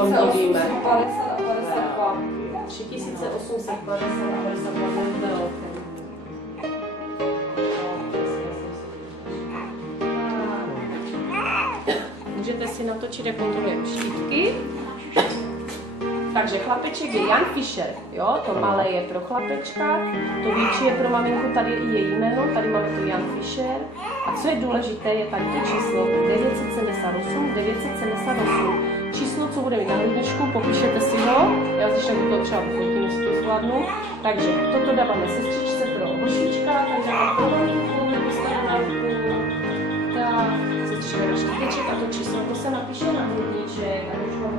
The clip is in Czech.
tom divíme. 3852. 3852 nebyl. Můžete si natočit, jak kontrolujeme štítky. Takže chlapeček je Jan Fischer, jo? To malé je pro chlapečka, to větší je pro maminku, tady je i její jméno, tady máme to Jan Fischer. A co je důležité, je tady to číslo 978. Číslo, co bude mít na ledničku, popíšete si ho, já když to třeba pofotím, jestli to zvládnu. Takže toto dáváme sestřičce pro hošička, takže mám pro maminku, vystavím na ruku. Tak, sestřička na štíteček a to číslo, to se napíše na hrudníček, a už mám